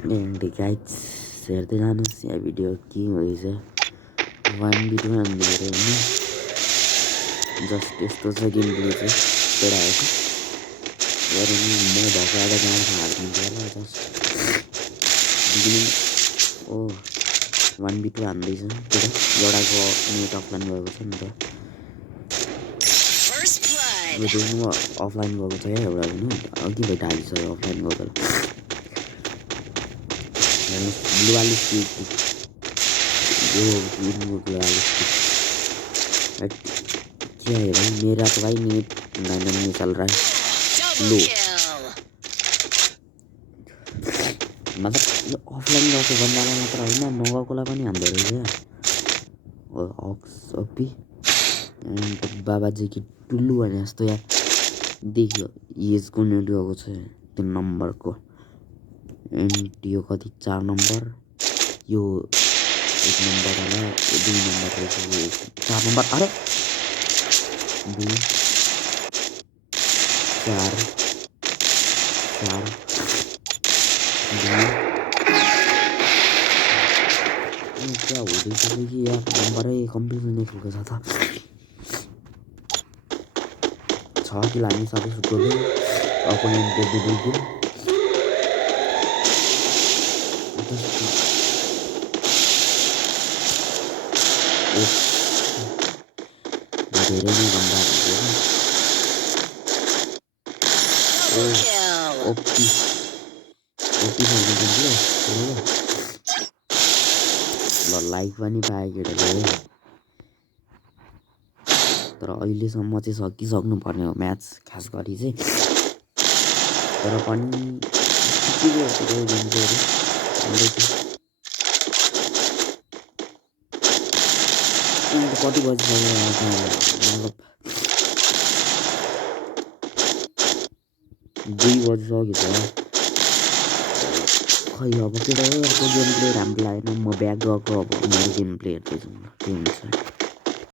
and guides हेर्दै जानुहोस् यहाँ भिडियो के भएछ 1v2 हान्नु पऱ्यो होइन जस्ट यस्तो छ गेम प्ले चाहिँ पढाएको गरे नि म भएको एउटा गाउँ हालिदिन्छु होला जस्ट बिगिनिङ ओ 1v2 हान्दैछ त्यो एउटाको नेट अफलाइन गएको छ नि त म अफलाइन गएको छ या एउटा पनि अघि भइ हालिसक्यो अफलाइन गएको ब्लू वाली स्टिक जो ग्रीन वाली स्टिक क्या है भाई मेरा तो भाई नेट नहीं चल रहा है लो मतलब यो अफलाइन गएको बन्दालाई मात्र होइन नगएकोलाई पनि हान्दो रहेछ अक्स अपी बाबाजी कि टुल्लु भने जस्तो यार देखियो एजको नेट गएको छ 3 नम्बरको एन्ड यो कति 4 नम्बर यो 1 नम्बर होला 2 नम्बर रहेछ 4 नम्बर अरे 2 4 4 क्या हुँदैछ कि यार नम्बरै कम्प्लिटली निस्केको छ त छ कि हामी सबै सुत्दै अपोनेन्ट देख्दै धेरै नै भन्दा ओपी ल लाइक पनि पाएँ केटाले तर अहिलेसम्म चाहिँ सकिसक्नु पर्ने हो म्याच खास गरी चाहिँ तर पनि कति बजिसक्यो मतलब 2 बजिसक्यो त खै अब केटा हो अर्को गेम प्ले राम्रो लागेन म ब्याक गएको अब मेरो गेम प्ले हेर्दैछु के हुन्छ